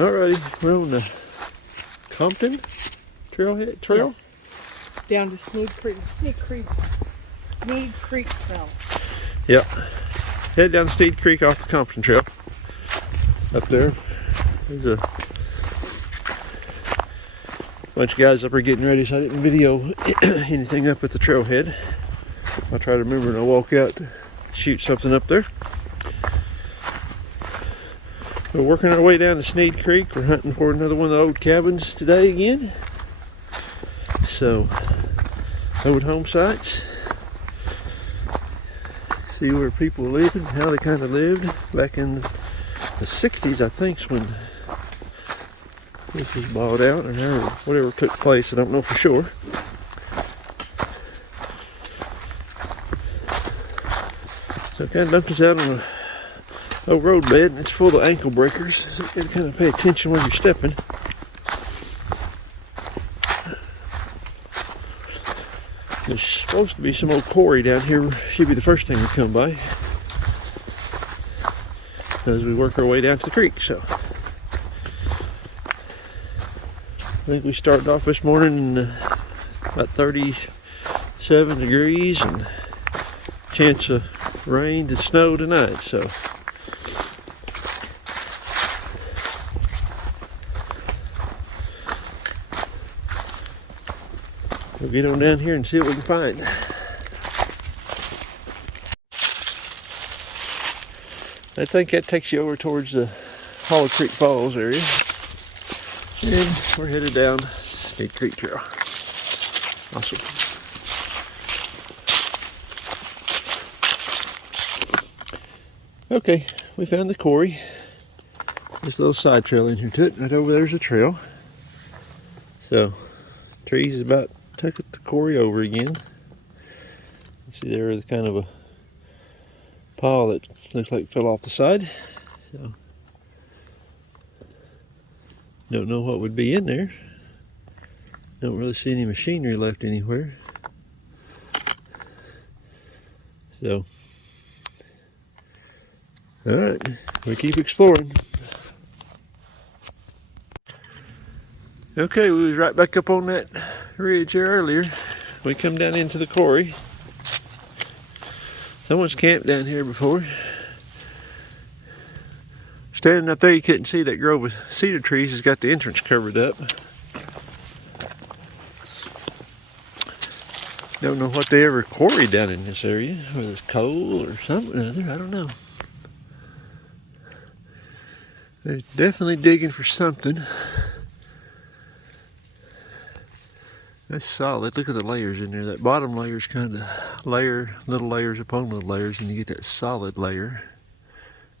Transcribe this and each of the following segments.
Alrighty, we're on the Compton trail. Yes. Down to Sneed Creek. Sneed Creek Trail. Yep. Head down Sneed Creek off the Compton Trail. Up there. There's a bunch of guys up there getting ready, so I didn't video anything up at the trailhead. I'll try to remember and I'll walk out to shoot something up there. We're working our way down to Sneed Creek. We're hunting for another one of the old cabins today again. So, old home sites. See where people lived and how they kind of lived back in the 60s, I think, when this was bought out or whatever took place. I don't know for sure. So it kind of dumped us out on a old road bed, and it's full of ankle breakers, so you gotta kind of pay attention when you're stepping. There's supposed to be some old quarry down here. Should be the first thing we come by as we work our way down to the creek. So I think we started off this morning in about 37 degrees and chance of rain to snow tonight. So we'll get on down here and see what we can find. I think that takes you over towards the Hollow Creek Falls area. And we're headed down Sneed Creek Trail. Awesome. Okay, we found the quarry. This little side trail in here to it. Right over there's a trail. So, trees is about took the quarry over again. You see there is kind of a pile that looks like it fell off the side. So don't know what would be in there. Don't really see any machinery left anywhere. So alright, we keep exploring. Okay, we was right back up on that ridge here earlier. We come down into the quarry. Someone's camped down here before. Standing up there, you couldn't see that grove of cedar trees has got the entrance covered up. Don't know what they ever quarried down in this area, whether it's coal or something or other, I don't know. They're definitely digging for something. That's solid. Look at the layers in there. That bottom layer is kind of little layers upon little layers, and you get that solid layer.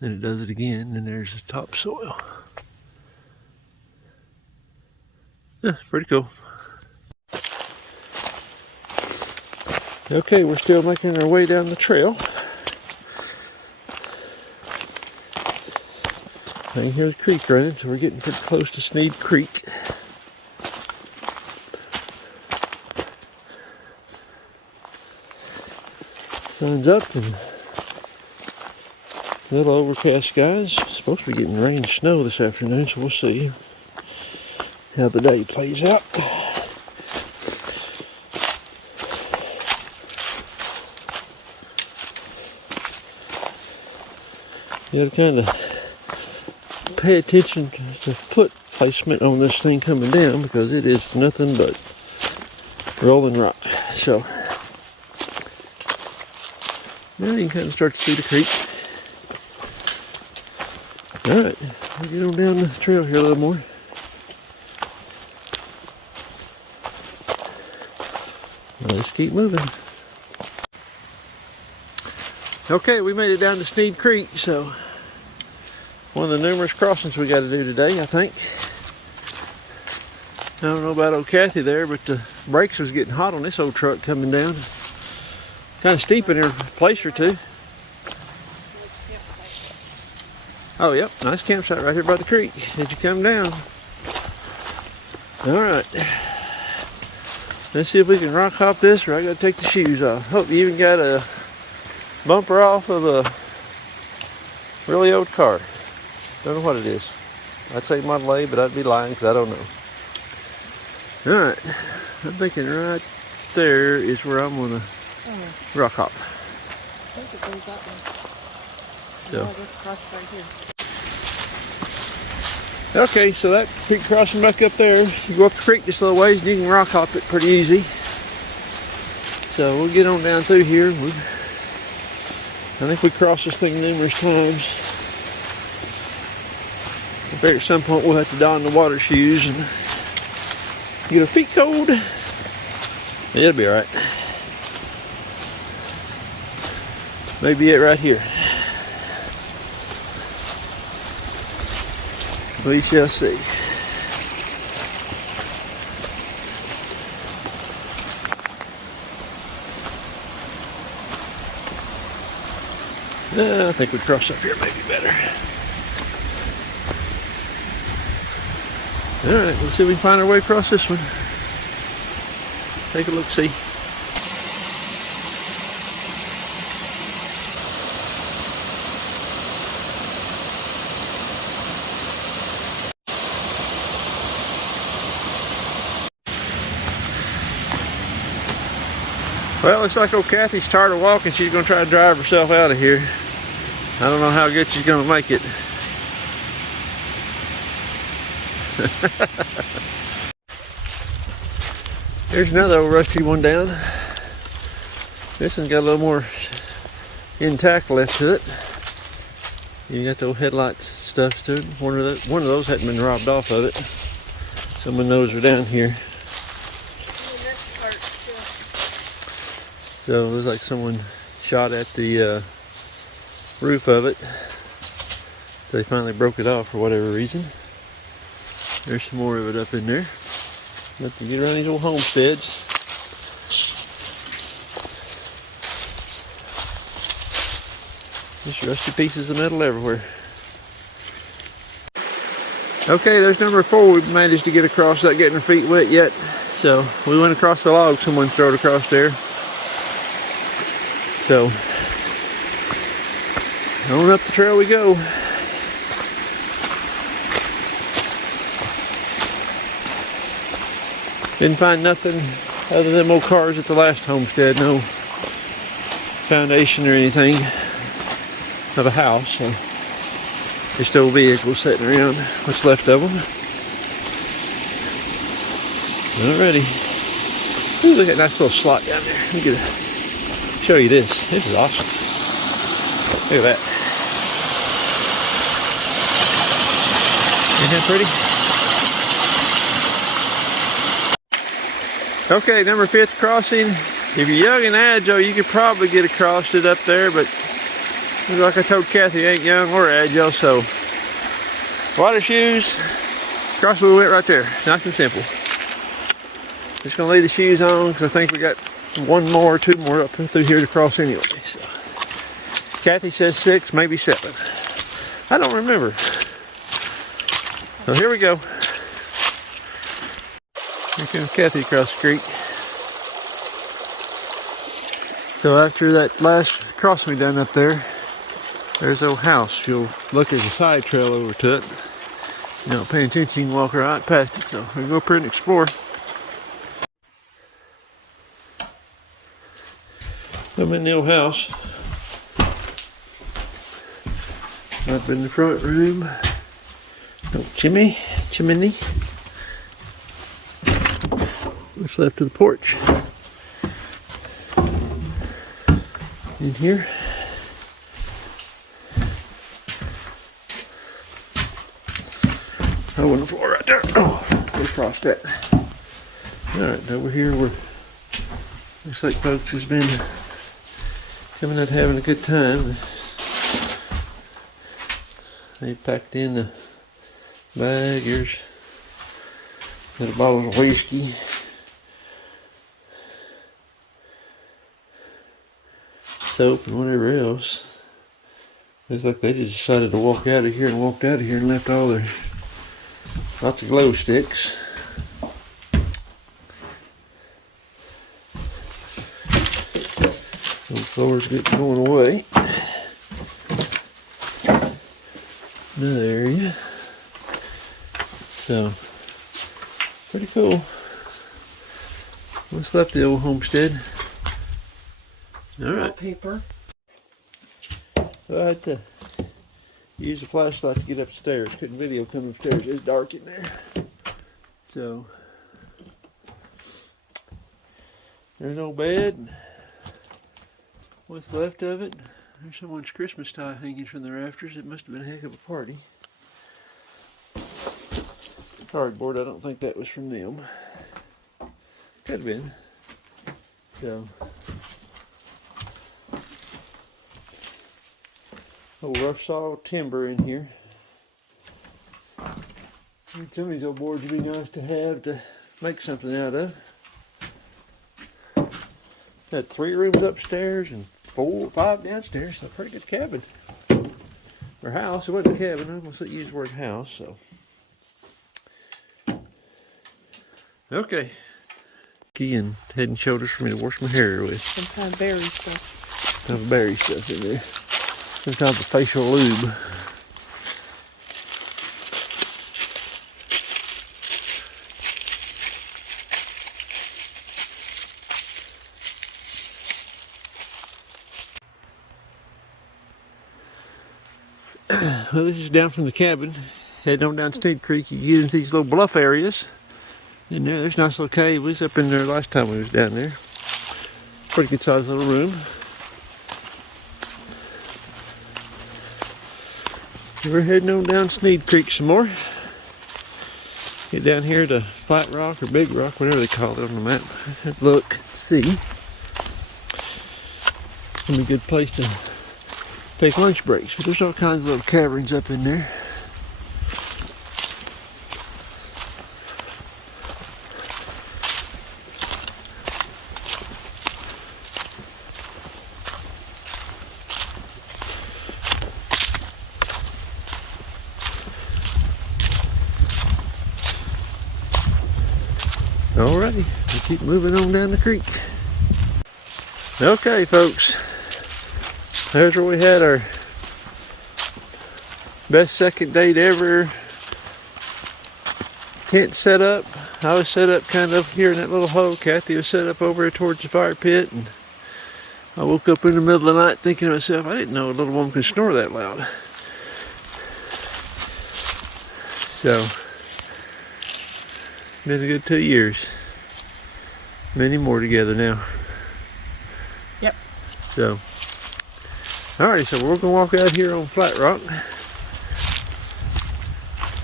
Then it does it again, and there's the topsoil. Yeah, pretty cool. Okay, we're still making our way down the trail. I can hear the creek running, so we're getting pretty close to Sneed Creek. Sun's up and a little overcast skies. Supposed to be getting rain and snow this afternoon, so we'll see how the day plays out. You gotta kind of pay attention to the foot placement on this thing coming down, because it is nothing but rolling rock. So now you can kind of start to see the creek. Alright, we'll get on down the trail here a little more. Let's keep moving. Okay, we made it down to Sneed Creek, so one of the numerous crossings we got to do today, I think. I don't know about old Kathy there, but the brakes was getting hot on this old truck coming down. Kind of steep in her place or two. Oh, yep, nice campsite right here by the creek as you come down. Alright. Let's see if we can rock hop this, or I gotta take the shoes off. Hope you even got a bumper off of a really old car. Don't know what it is. I'd say Model A, but I'd be lying because I don't know. Alright, I'm thinking right there is where I'm going to rock hop. I think it goes that way. So. No, that's across right here. Okay, so that creek crossing back up there, you go up the creek just a little ways and you can rock hop it pretty easy. So we'll get on down through here. I think we crossed this thing numerous times. I figure at some point we'll have to don the water shoes and get our feet cold. It'll be alright. Maybe it right here. We shall see. I think we cross up here maybe better. Alright, let's see if we can find our way across this one. Take a look, see. Well, looks like old Kathy's tired of walking. She's going to try to drive herself out of here. I don't know how good she's going to make it. Here's another old rusty one down. This one's got a little more intact left to it. You got the old headlights stuff to it. One of those hadn't been robbed off of it. Some of those are down here. So it looks like someone shot at the roof of it. They finally broke it off for whatever reason. There's some more of it up in there. But you get around these old homesteads. Just rusty pieces of metal everywhere. Okay, there's number 4. We managed to get across without getting our feet wet yet. So we went across the log someone threw it across there. So on up the trail we go. Didn't find nothing other than old cars at the last homestead. No foundation or anything of a house. So just old vehicles sitting around. What's left of them. Alrighty. Ooh, look at that nice little slot down there. Let me get show you this. This is awesome. Look at that. Isn't that pretty? Okay, number 5th crossing. If you're young and agile, you could probably get across it up there, but like I told Kathy, ain't young or agile, so water shoes, cross we went right there. Nice and simple. Just gonna leave the shoes on because I think we got 1 more or 2 more up through here to cross anyway. So Kathy says 6, maybe 7. I don't remember. So here we go. Here comes Kathy across the creek. So after that last crossing we done up there, there's a old house. You'll look, there's a side trail over to it. You know, paying attention, you can walk right past it. So we'll go up here and explore. I'm in the old house. Up in the front room. No chimney. What's left of the porch. In here. Oh, on the floor right there. Oh, we crossed that. Alright, over here looks like folks has been coming out having a good time. They packed in the bag. Here's little bottles of whiskey. Soap and whatever else. Looks like they just decided to walk out of here and left all their lots of glow sticks. Those floors get going away. Another area. So, pretty cool. What's left of the old homestead? All right. Paper. I had to use a flashlight to get upstairs. Couldn't video come upstairs. It's dark in there. So, there's no bed. What's left of it? There's someone's Christmas tie hanging from the rafters. It must have been a heck of a party. Cardboard, I don't think that was from them. Could have been. So, old rough saw timber in here. And some of these old boards would be nice to have to make something out of. Had 3 rooms upstairs and 4 or 5 downstairs. So a pretty good cabin. Or house. It wasn't a cabin. I'm going to use the word house. So, okay. Key and Head and Shoulders for me to wash my hair with. Some kind of berry stuff. Some berry stuff in there. Some kind of facial lube. Well, this is down from the cabin. Heading on down Sneed Creek, you get into these little bluff areas. In there, there's a nice little cave. We was up in there last time we was down there. Pretty good sized little room. We're heading on down Sneed Creek some more. Get down here to Flat Rock or Big Rock, whatever they call it on the map. Look, see. It's gonna be a good place to take lunch breaks. But there's all kinds of little caverns up in there. Alrighty, we keep moving on down the creek. Okay, folks, there's where we had our best second date ever. Tent set up. I was set up kind of here in that little hole. Kathy was set up over towards the fire pit, and I woke up in the middle of the night thinking to myself, I didn't know a little woman could snore that loud. So, been a good 2 years. Many more together now. Yep. So, alright, so we're gonna walk out here on Flat Rock.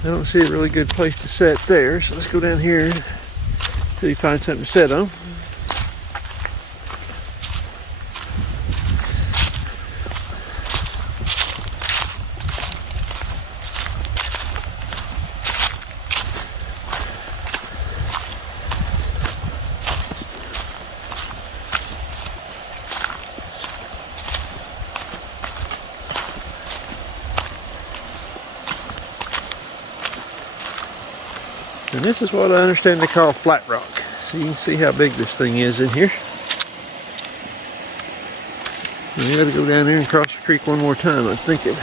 I don't see a really good place to set there, so let's go down here till we find something to set on. And this is what I understand they call Flat Rock. So you can see how big this thing is in here. We got to go down here and cross the creek one more time, I'm thinking.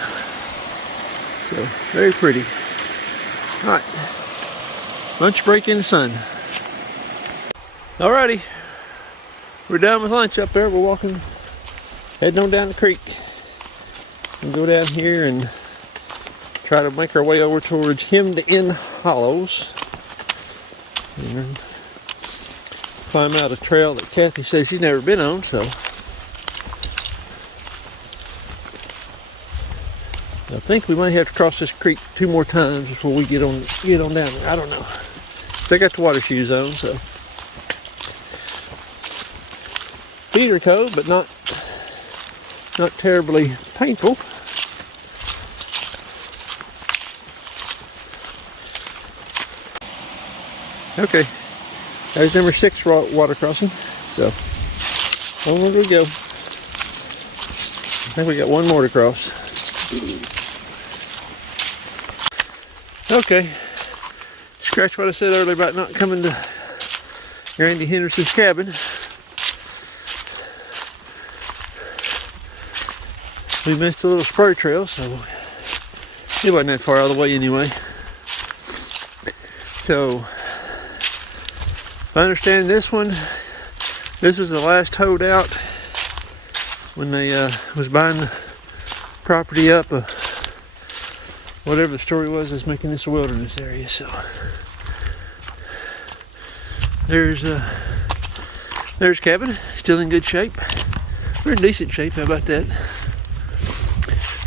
So, very pretty. Alright. Lunch break in the sun. Alrighty. We're done with lunch up there. We're walking, heading on down the creek. We'll go down here and try to make our way over towards Hemmed In Hollows. And climb out a trail that Kathy says she's never been on, so I think we might have to cross this creek 2 more times before we get on down there. I don't know. They got the water shoes on, so feet are cold, but not terribly painful. Okay, there's number 6 water crossing, so on we go. I think we got 1 more to cross. Okay, scratch what I said earlier about not coming to Randy Henderson's cabin. We missed a little spur trail, so it wasn't that far out of the way anyway. So, if I understand this one, this was the last holdout when they was buying the property up. Whatever the story was making this a wilderness area. So, there's cabin, still in good shape. We're in decent shape, how about that?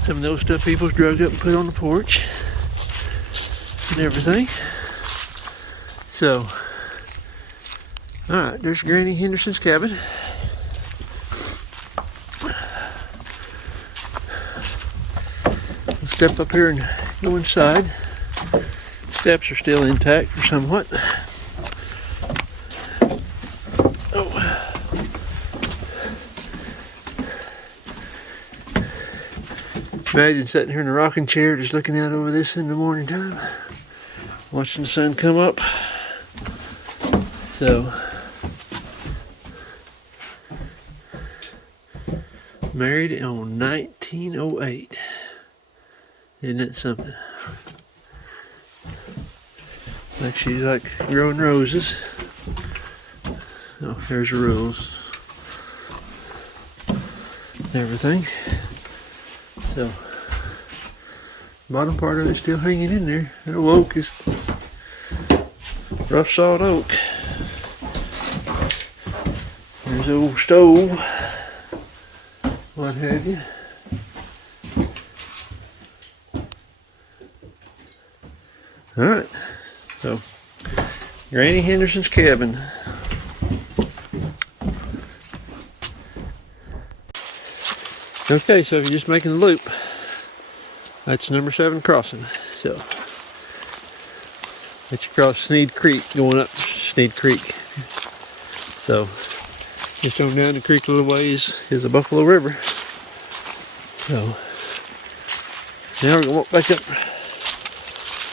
Some of those stuff people's drug up and put on the porch and everything. So, alright, there's Granny Henderson's cabin. We'll step up here and go inside. Steps are still intact or somewhat. Imagine sitting here in a rocking chair just looking out over this in the morning time, watching the sun come up. So, married on 1908. Isn't that something? Like she's like growing roses. Oh, there's the rules. Everything. So, the bottom part of it's still hanging in there. That old oak is rough sawed oak. There's the old stove. What have you. Alright, so Granny Henderson's cabin. Okay, so if you're just making the loop, that's number 7 crossing. So, that's across Sneed Creek, going up Sneed Creek. So, just on down the creek a little ways is the Buffalo River. So, now we're going to walk back up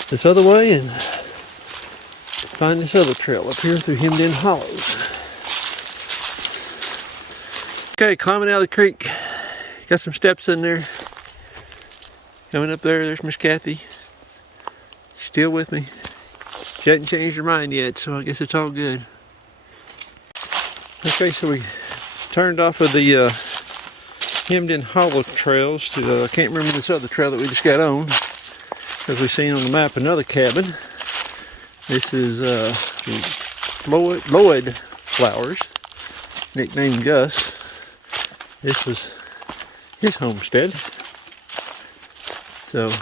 this other way and find this other trail up here through hemmed-in hollows. Okay, climbing out of the creek. Got some steps in there. Coming up there, there's Miss Kathy. Still with me. She hasn't changed her mind yet, so I guess it's all good. Okay, so we turned off of the hemmed-in hollow trails to, I can't remember this other trail that we just got on, because we've seen on the map another cabin. This is Lloyd Flowers, nicknamed Gus. This was his homestead. So, and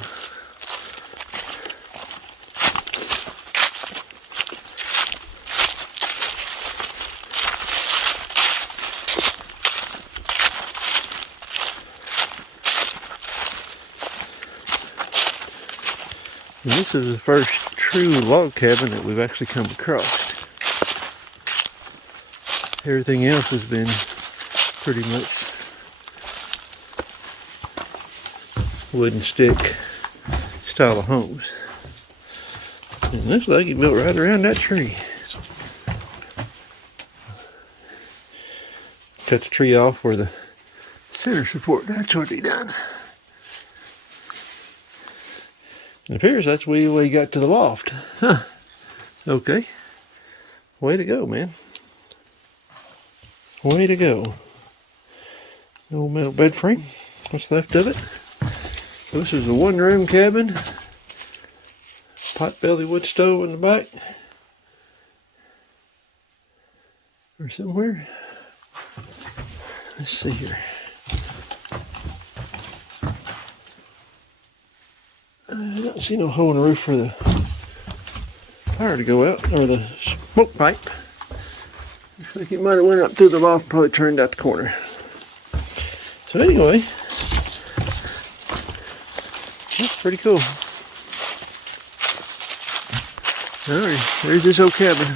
this is the first true log cabin that we've actually come across. Everything else has been pretty much wood and stick style of homes. And looks like he built right around that tree. Cut the tree off for the center support. That's what he done. It appears that's the way he got to the loft. Huh. Okay. Way to go, man. Way to go. Old metal bed frame. What's left of it? This is a one-room cabin. Potbelly wood stove in the back. Or somewhere. Let's see here. I don't see no hole in the roof for the fire to go out, or the smoke pipe. Looks like it might have went up through the loft, probably turned out the corner. So anyway, that's pretty cool. Alright, there's this old cabin.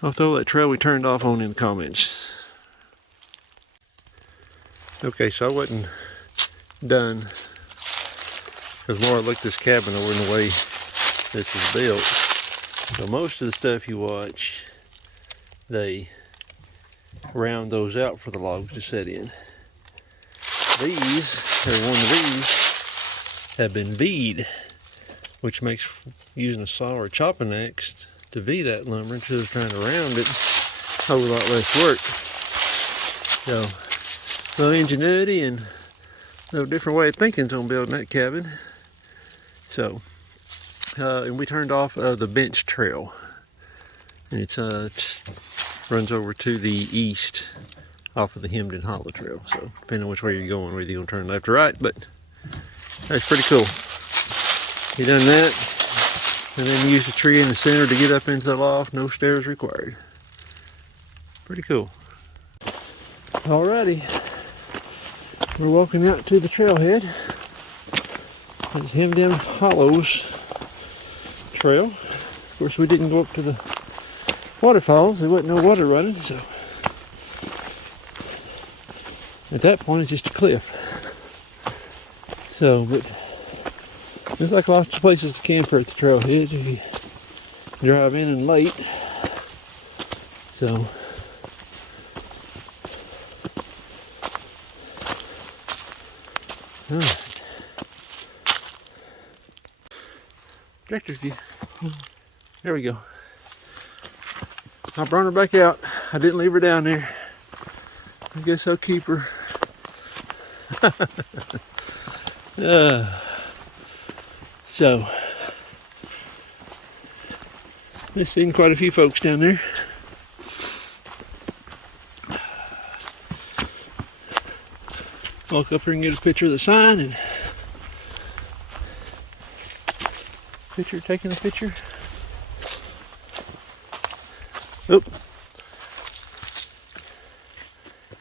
I'll throw that trail we turned off on in the comments. Okay, so I wasn't done, because Laura looked this cabin over in the way this was built. So most of the stuff you watch, they round those out for the logs to set in. These, or one of these, have been V'd, which makes using a saw or a chopping axe to V that lumber instead of trying to round it a whole lot less work. So, a little ingenuity and a little different way of thinking on building that cabin. So, and we turned off the bench trail. And it's runs over to the east off of the Hemden Hollow Trail. So, depending on which way you're going, whether you're going to turn left or right, but that's pretty cool. He done that, and then used a tree in the center to get up into the loft. No stairs required. Pretty cool. Alrighty, we're walking out to the trailhead. It's Hemden Hollows Trail. Of course, we didn't go up to the waterfalls. There wasn't no water running, so at that point it's just a cliff. So, but there's like lots of places to camp here at the trailhead if you drive in and late. So, alright. Director's view. There we go. I brought her back out. I didn't leave her down there. I guess I'll keep her. So, I've seen quite a few folks down there. Walk up here and get a picture of the sign and taking a picture. Oop.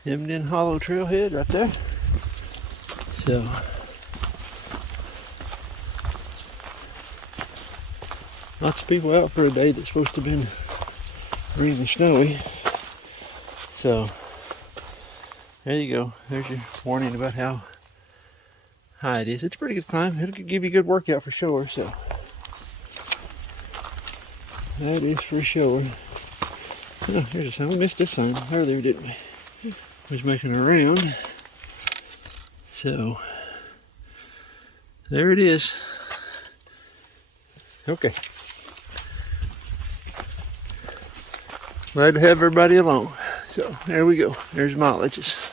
Hemden Hollow Trailhead right there. So, lots of people out for a day that's supposed to have been green and snowy. So, there you go. There's your warning about how high it is. It's a pretty good climb. It'll give you a good workout for sure. So, that is for sure. Oh, here's a sign. We missed this sign earlier, didn't we? Was making a round. So, there it is. Okay. Glad to have everybody along. So, there we go. There's mileages.